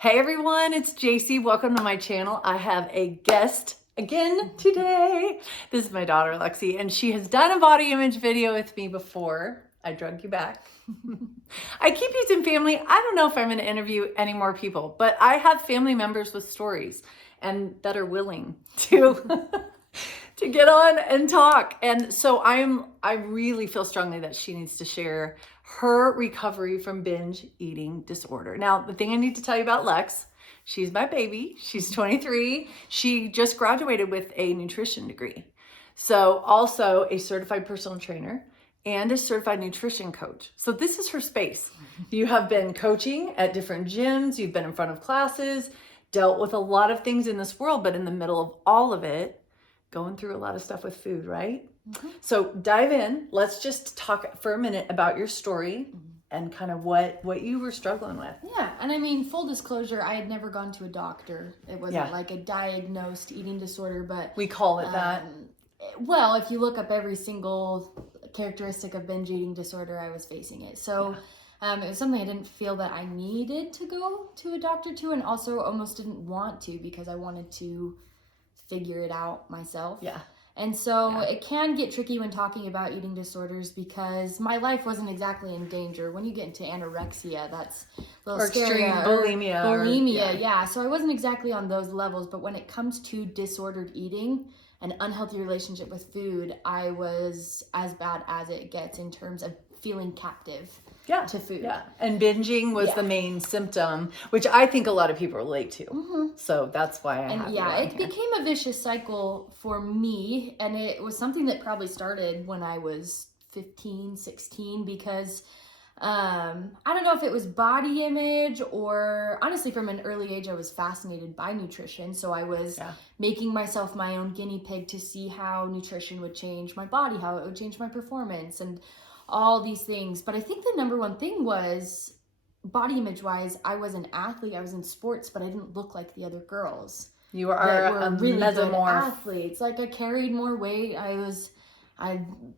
Hey everyone, it's JC. Welcome to my channel. I have a guest again today. This is my daughter Lexi, and she has done a body image video with me before. I drug you back. I keep using family. I don't know if I'm going to interview any more people, but I have family members with stories and that are willing to to get on and talk. And so I really feel strongly that she needs to share her recovery from binge eating disorder. Now, the thing I need to tell you about Lex, she's my baby. She's 23. She just graduated with a nutrition degree. So also a certified personal trainer and a certified nutrition coach. So this is her space. You have been coaching at different gyms. You've been in front of classes, dealt with a lot of things in this world, but in the middle of all of it, going through a lot of stuff with food, right? Mm-hmm. So dive in. Let's just talk for a minute about your story and kind of what you were struggling with. Yeah, and I mean, full disclosure, I had never gone to a doctor. It wasn't like a diagnosed eating disorder, but... We call it that. Well, if you look up every single characteristic of binge eating disorder, I was facing it. So it was something I didn't feel that I needed to go to a doctor to, and also almost didn't want to because I wanted to figure it out myself. Yeah. And so it can get tricky when talking about eating disorders because my life wasn't exactly in danger. When you get into anorexia, that's a little scary. Extreme bulimia. Bulimia, yeah. So I wasn't exactly on those levels, but when it comes to disordered eating, an unhealthy relationship with food, I was as bad as it gets in terms of feeling captive to food. Yeah, and binging was the main symptom, which I think a lot of people relate to. Mm-hmm. So that's why I have it became a vicious cycle for me, and it was something that probably started when I was 15, 16, because I don't know if it was body image or honestly from an early age I was fascinated by nutrition. So I was making myself my own guinea pig to see how nutrition would change my body, how it would change my performance and all these things. But I think the number one thing was body image wise, I was an athlete, I was in sports, but I didn't look like the other girls. You were a really good athletes. Like I carried more weight.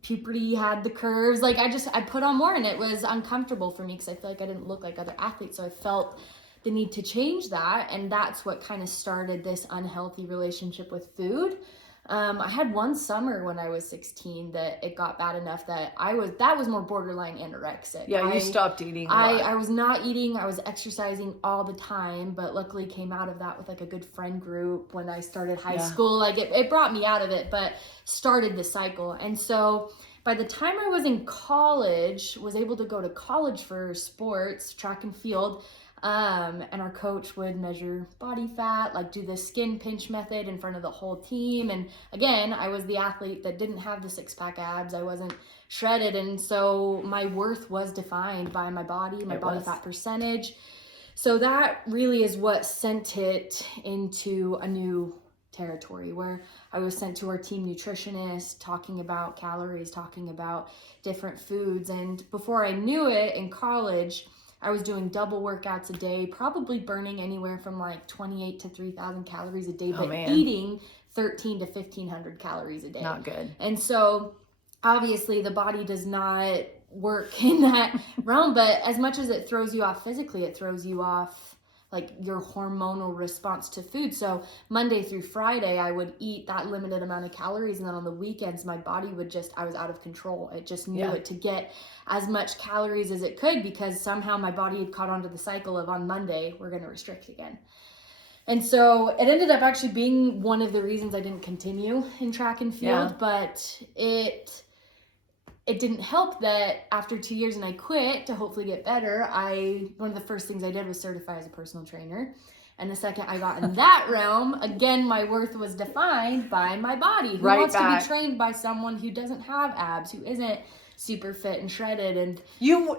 Puberty had the curves. Like I put on more and it was uncomfortable for me because I feel like I didn't look like other athletes. So I felt the need to change that. And that's what kind of started this unhealthy relationship with food. I had one summer when I was 16 that it got bad enough that that was more borderline anorexic. Yeah, you stopped eating. I was not eating. I was exercising all the time, but luckily came out of that with like a good friend group when I started high school. Like it brought me out of it, but started the cycle. And so by the time I was in college, was able to go to college for sports, track and field. And our coach would measure body fat, like do the skin pinch method in front of the whole team. And again, I was the athlete that didn't have the 6-pack abs. I wasn't shredded. And so my worth was defined by my body, my body fat percentage. So that really is what sent it into a new territory where I was sent to our team nutritionist, talking about calories, talking about different foods. And before I knew it in college, I was doing double workouts a day, probably burning anywhere from like 28 to 3,000 calories a day, but eating 1,300 to 1,500 calories a day. Not good. And so obviously the body does not work in that realm, but as much as it throws you off physically, it throws you off like your hormonal response to food. So Monday through Friday, I would eat that limited amount of calories. And then on the weekends, my body would I was out of control. It just knew it to get as much calories as it could because somehow my body had caught onto the cycle of on Monday, we're going to restrict again. And so it ended up actually being one of the reasons I didn't continue in track and field, but it didn't help that after 2 years and I quit to hopefully get better, one of the first things I did was certify as a personal trainer. And the second I got in that realm, again, my worth was defined by my body. Who wants to be trained by someone who doesn't have abs, who isn't super fit and shredded? And you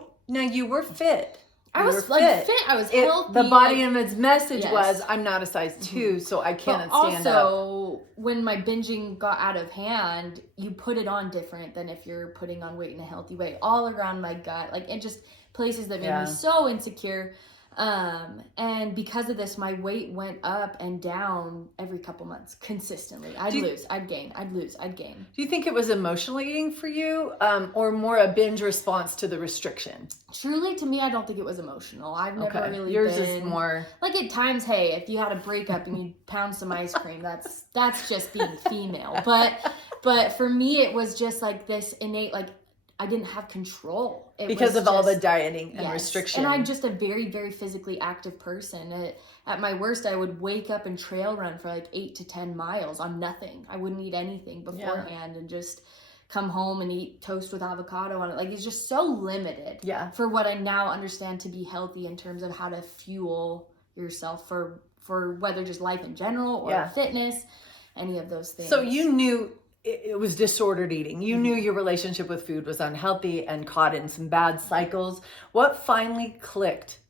were fit. I was fit. I was healthy. The body image message was, I'm not a size 2, so I can't stand up. Also, when my binging got out of hand, you put it on different than if you're putting on weight in a healthy way. All around my gut, like it just places that made me so insecure. And because of this, my weight went up and down every couple months consistently. I'd lose, I'd gain, I'd lose, I'd gain. Do you think it was emotional eating for you, or more a binge response to the restriction? Truly, to me, I don't think it was emotional. I've never really Yours been... is more... Like at times, hey, if you had a breakup and you pound some ice cream, that's just being female. But for me, it was just like this innate, like, I didn't have control. Because of all the dieting and restriction. And I'm just a very, very physically active person. At my worst, I would wake up and trail run for like 8 to 10 miles on nothing. I wouldn't eat anything beforehand and just come home and eat toast with avocado on it. Like, it's just so limited for what I now understand to be healthy in terms of how to fuel yourself for whether just life in general or fitness, any of those things. So you knew it was disordered eating. You knew your relationship with food was unhealthy and caught in some bad cycles. What finally clicked?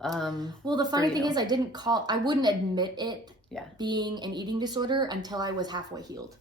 Well, the funny thing is I wouldn't admit it being an eating disorder until I was halfway healed.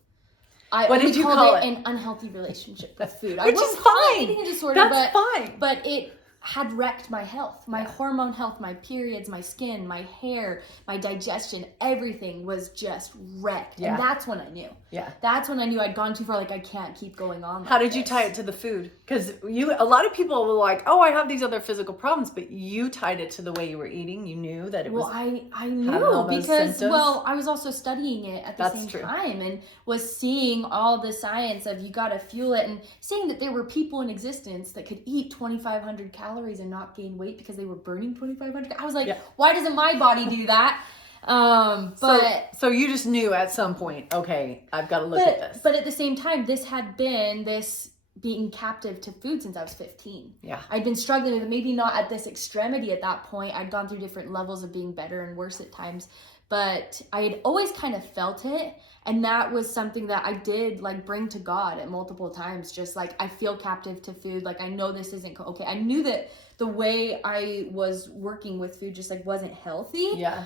What did you call it? An unhealthy relationship with food. Which is fine. Eating disorder, That's fine. But it had wrecked my health, my hormone health, my periods, my skin, my hair, my digestion, everything was just wrecked. And that's when I knew. Yeah. That's when I knew I'd gone too far. Like, I can't keep going on. How did you tie it to the food? Because a lot of people were like, oh, I have these other physical problems, but you tied it to the way you were eating. You knew that it was. Well, I knew because, I was also studying it at the same time and was seeing all the science of you got to fuel it and seeing that there were people in existence that could eat 2,500 calories and not gain weight because they were burning 2,500. I was like, why doesn't my body do that? So you just knew at some point, okay, I've got to look at this. But at the same time, this had been being captive to food since I was 15. Yeah. I'd been struggling with it, maybe not at this extremity at that point. I'd gone through different levels of being better and worse at times, but I had always kind of felt it. And that was something that I did like bring to God at multiple times. Just like, I feel captive to food. Like, I know this isn't okay. I knew that the way I was working with food just like wasn't healthy. Yeah.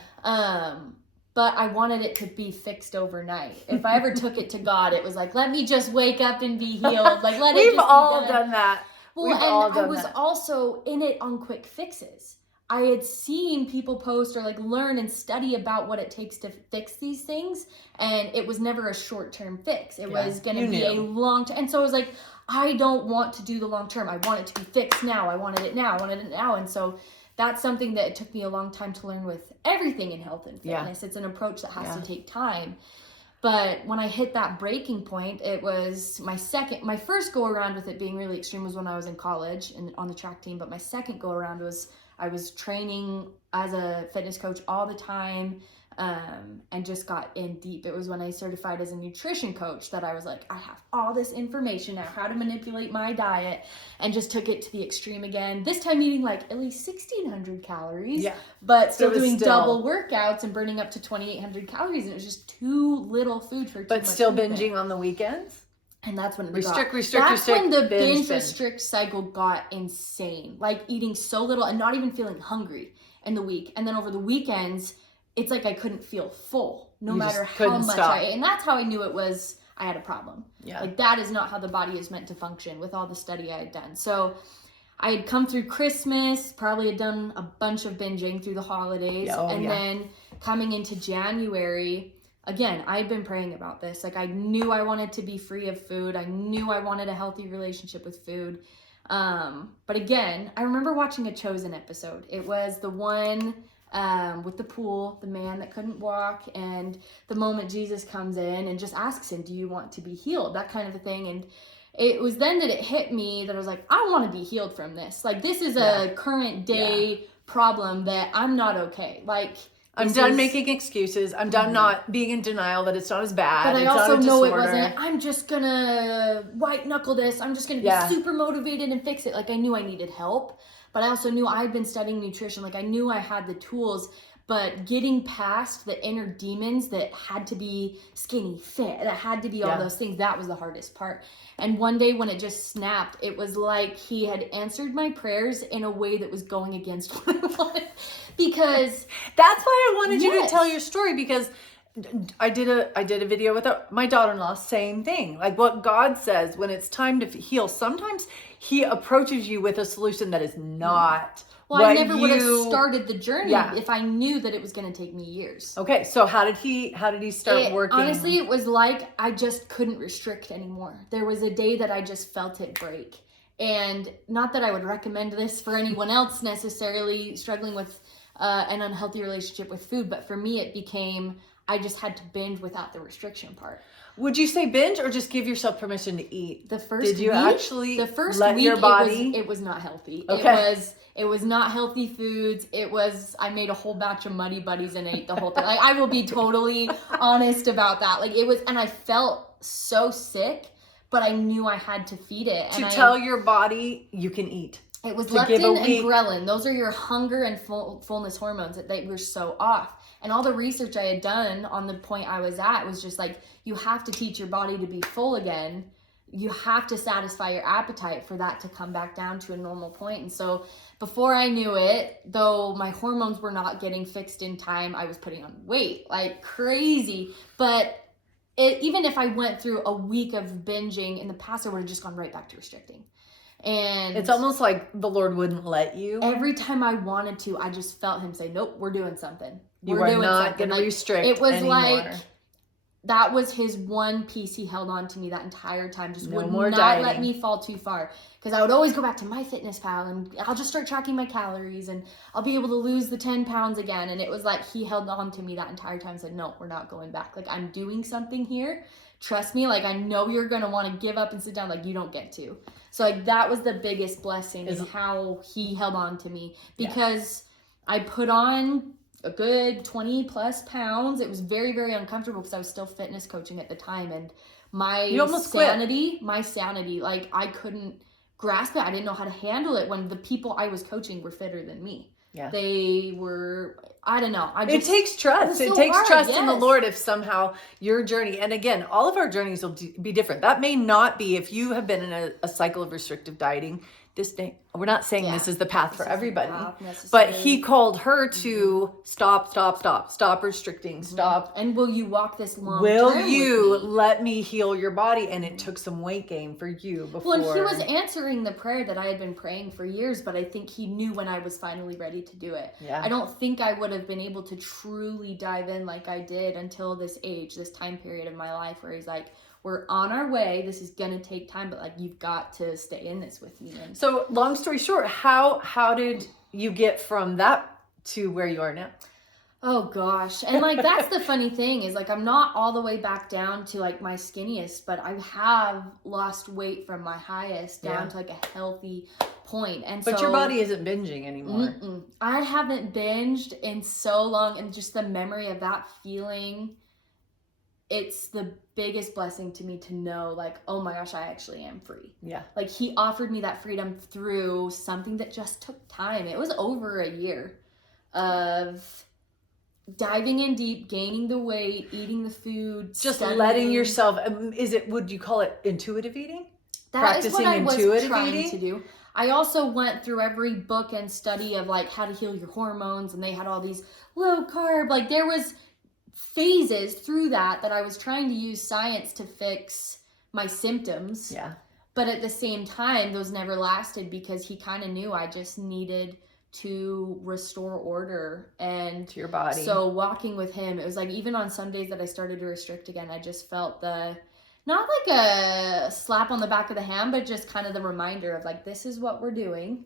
But I wanted it to be fixed overnight. If I ever took it to God, it was like, let me just wake up and be healed. Like, let it just be done. We've all done that. Well, and I was also in it on quick fixes. I had seen people post or like learn and study about what it takes to fix these things. And it was never a short-term fix. It was going to be a long-term. And so I was like, I don't want to do the long-term. I want it to be fixed now. I wanted it now. I wanted it now. And so that's something that it took me a long time to learn with everything in health and fitness. It's an approach that has to take time. But when I hit that breaking point, it was my first go around with it being really extreme was when I was in college and on the track team. But my second go around was I was training as a fitness coach all the time, and just got in deep. It was when I certified as a nutrition coach that I was like, I have all this information now, how to manipulate my diet, and just took it to the extreme again. This time eating like at least 1,600 calories, but still doing double workouts and burning up to 2,800 calories. And it was just too little food for too much. But still binging on the weekends? And that's when restrict, when the binge restrict cycle got insane. Like eating so little and not even feeling hungry in the week. And then over the weekends, it's like I couldn't feel full no matter how much I ate. And that's how I knew I had a problem. Yeah. Like that is not how the body is meant to function with all the study I had done. So I had come through Christmas, probably had done a bunch of binging through the holidays. Then coming into January, again, I had been praying about this. Like I knew I wanted to be free of food. I knew I wanted a healthy relationship with food. But again, I remember watching a Chosen episode. It was the one with the pool, the man that couldn't walk, and the moment Jesus comes in and just asks him, do you want to be healed? That kind of a thing. And it was then that it hit me that I was like, I want to be healed from this. Like this is a current day problem that I'm not okay. Like I'm done making excuses. I'm done not being in denial that it's not as bad. But I also know it wasn't, I'm just gonna white knuckle this. I'm just gonna be super motivated and fix it. Like I knew I needed help, but I also knew I'd been studying nutrition. Like I knew I had the tools, but getting past the inner demons that had to be skinny, fit, that had to be all those things, that was the hardest part. And one day when it just snapped, it was like he had answered my prayers in a way that was going against what I wanted. Because that's why I wanted you to tell your story, because I did a video with my daughter-in-law, same thing. Like what God says when it's time to heal, sometimes he approaches you with a solution that is not Well, I never would have started the journey if I knew that it was going to take me years. Okay, so how did he start working? Honestly, it was like I just couldn't restrict anymore. There was a day that I just felt it break. And not that I would recommend this for anyone else necessarily struggling with an unhealthy relationship with food, but for me it became I just had to binge without the restriction part. Would you say binge or just give yourself permission to eat? The first week, your body? It was not healthy. Okay. It was not healthy foods. I made a whole batch of Muddy Buddies and ate the whole thing. Like, I will be totally honest about that. Like, and I felt so sick, but I knew I had to feed it. To tell your body you can eat. It was leptin and ghrelin. Those are your hunger and fullness hormones that they were so off. And all the research I had done on the point I was at was just like, you have to teach your body to be full again. You have to satisfy your appetite for that to come back down to a normal point. And so before I knew it, though my hormones were not getting fixed in time, I was putting on weight like crazy. But even if I went through a week of binging in the past, I would have just gone right back to restricting. And it's almost like the Lord wouldn't let you. Every time I wanted to, I just felt him say, nope, we're doing something. We're not going to restrict It was anymore. like, that was his one piece he held on to me that entire time. Just would not dieting. Let me fall too far. Because I would always go back to MyFitnessPal and I'll just start tracking my calories and I'll be able to lose the 10 pounds again. And it was like he held on to me that entire time and said, no, we're not going back. Like, I'm doing something here. Trust me. Like, I know you're going to want to give up and sit down. Like, you don't get to. So, like, that was the biggest blessing is how he held on to me. Because I put on a good 20 plus pounds. It was very, very uncomfortable because I was still fitness coaching at the time. And my sanity, like, I couldn't grasp it. I didn't know how to handle it when the people I was coaching were fitter than me. Yeah. They were, I don't know. It takes trust. It takes trust in the Lord if somehow your journey, and again, all of our journeys will be different. That may not be, if you have been in a cycle of restrictive dieting, we're not saying this is the path for everybody, but he called her to stop restricting, stop. And will you walk this long Will term you with me? let me heal your body? And it took some weight gain for you before. Well, and he was answering the prayer that I had been praying for years, but I think he knew when I was finally ready to do it. Yeah. I don't think I would have been able to truly dive in like I did until this time period of my life where he's like, we're on our way. This is going to take time, but like, you've got to stay in this with me. And so long story short, how did you get from that to where you are now? Oh gosh. And like, that's the funny thing is like, I'm not all the way back down to like my skinniest, but I have lost weight from my highest down to like a healthy point. And but your body isn't binging anymore. I haven't binged in so long. And just the memory of that feeling, it's the biggest blessing to me to know like, oh my gosh, I actually am free. Yeah. Like he offered me that freedom through something that just took time. It was over a year of diving in deep, gaining the weight, eating the food, just letting yourself, would you call it intuitive eating? That is what I was trying to do. I also went through every book and study of like how to heal your hormones, and they had all these low carb, like there was phases through that I was trying to use science to fix my symptoms. Yeah. But at the same time, those never lasted because he kind of knew I just needed to restore order and to your body. So walking with him, it was like even on some days that I started to restrict again, I just felt not like a slap on the back of the hand, but just kind of the reminder of like, this is what we're doing.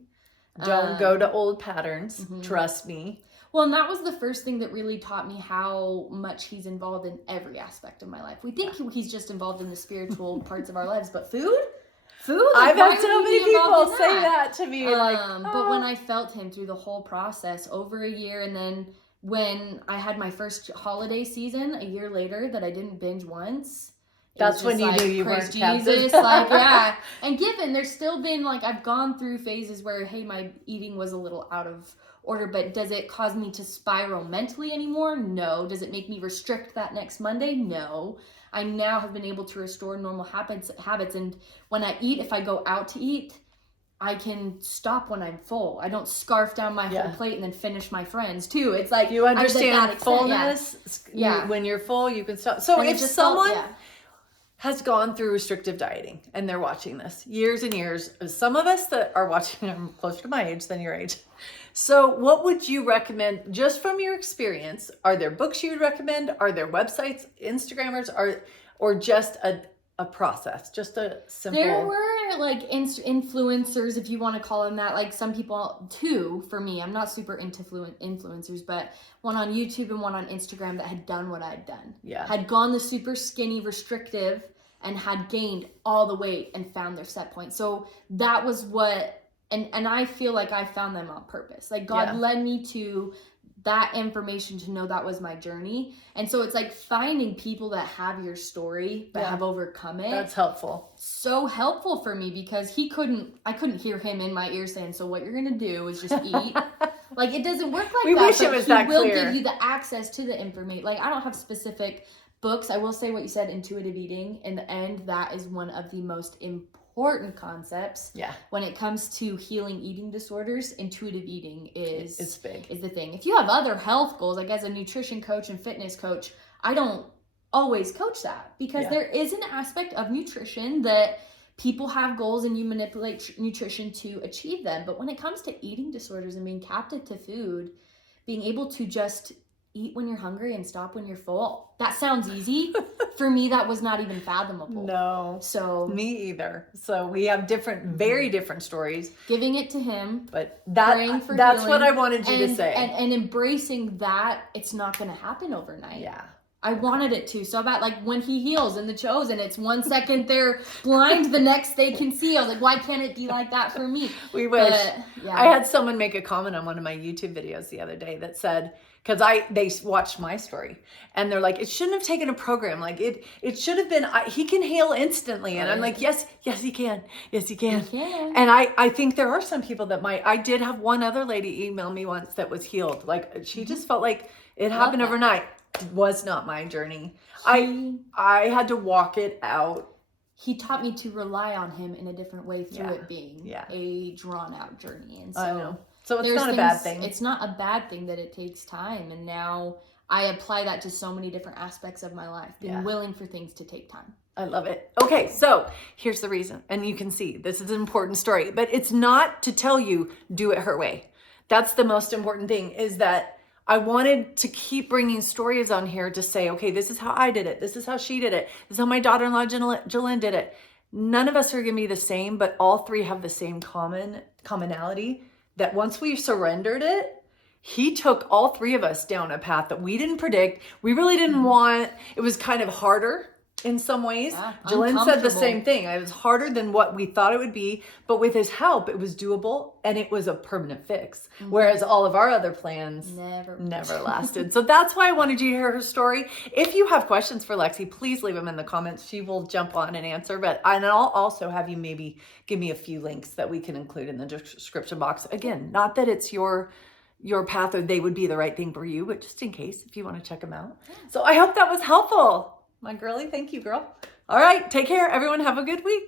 Don't go to old patterns. Trust me. Well, and that was the first thing that really taught me how much he's involved in every aspect of my life. We think he's just involved in the spiritual parts of our lives, but food? I've had so many people say that to me. But when I felt him through the whole process over a year, and then when I had my first holiday season a year later that I didn't binge once, that's when you knew you weren't Jesus, like, yeah. And there's still been like, I've gone through phases where, hey, my eating was a little out of order, but does it cause me to spiral mentally anymore? No. Does it make me restrict that next Monday? No. I now have been able to restore normal habits. And when I eat, if I go out to eat, I can stop when I'm full. I don't scarf down my whole plate and then finish my friends too. It's like, you understand fullness. When you're full, you can stop. So if someone has gone through restrictive dieting and they're watching this years and years. Some of us that are watching are closer to my age than your age. So what would you recommend just from your experience? Are there books you would recommend? Are there websites, Instagrammers, or just a process, just a simple? There were like influencers, if you want to call them that, like some people too, for me, I'm not super into influencers, but one on YouTube and one on Instagram that had done what I'd done. Yeah. Had gone the super skinny restrictive and had gained all the weight and found their set point. So that was what, and I feel like I found them on purpose. Like God led me to that information to know that was my journey. And so it's like finding people that have your story but have overcome it. That's helpful. So helpful for me because I couldn't hear him in my ear saying, so what you're going to do is just eat. Like it doesn't work like we that. Wish it was that clear. He will give you the access to the information. Like I don't have specific books. I will say what you said, intuitive eating. In the end, that is one of the most important concepts. Yeah. When it comes to healing eating disorders, intuitive eating is big. Is the thing. If you have other health goals, like as a nutrition coach and fitness coach, I don't always coach that because there is an aspect of nutrition that people have goals and you manipulate nutrition to achieve them. But when it comes to eating disorders and being captive to food, being able to just eat when you're hungry and stop when you're full. That sounds easy. For me, that was not even fathomable. No. So me either. So we have very different stories. Giving it to him. But that's healing, what I wanted you to say. And embracing that it's not going to happen overnight. Yeah. I wanted it to so bad. Like when he heals in The Chosen, it's 1 second they're blind, the next they can see. I was like, why can't it be like that for me? We wish. But, I had someone make a comment on one of my YouTube videos the other day that said, because they watched my story and they're like, it shouldn't have taken a program. Like it should have been, he can heal instantly. And I'm like, yes, he can. Yes, he can. He can. And I think there are some people that might. I did have one other lady email me once that was healed. Like she just felt like it happened overnight. It was not my journey. I had to walk it out. He taught me to rely on him in a different way through it being a drawn out journey. And so I know. So it's not a bad thing. It's not a bad thing that it takes time. And now I apply that to so many different aspects of my life, being willing for things to take time. I love it. Okay, so here's the reason. And you can see this is an important story, but it's not to tell you do it her way. That's the most important thing, is that I wanted to keep bringing stories on here to say, okay, this is how I did it. This is how she did it. This is how my daughter-in-law, Jalen, did it. None of us are going to be the same, but all three have the same commonality, that once we surrendered it, he took all three of us down a path that we didn't predict. We really didn't want. It was kind of harder in some ways. Yeah, Jalen said the same thing. It was harder than what we thought it would be, but with his help, it was doable and it was a permanent fix. Whereas all of our other plans never lasted. So that's why I wanted you to hear her story. If you have questions for Lexi, please leave them in the comments. She will jump on and answer. And I'll also have you maybe give me a few links that we can include in the description box. Again, not that it's your path or they would be the right thing for you, but just in case, if you want to check them out. So I hope that was helpful. My girlie, thank you, girl. All right, take care. Everyone have a good week.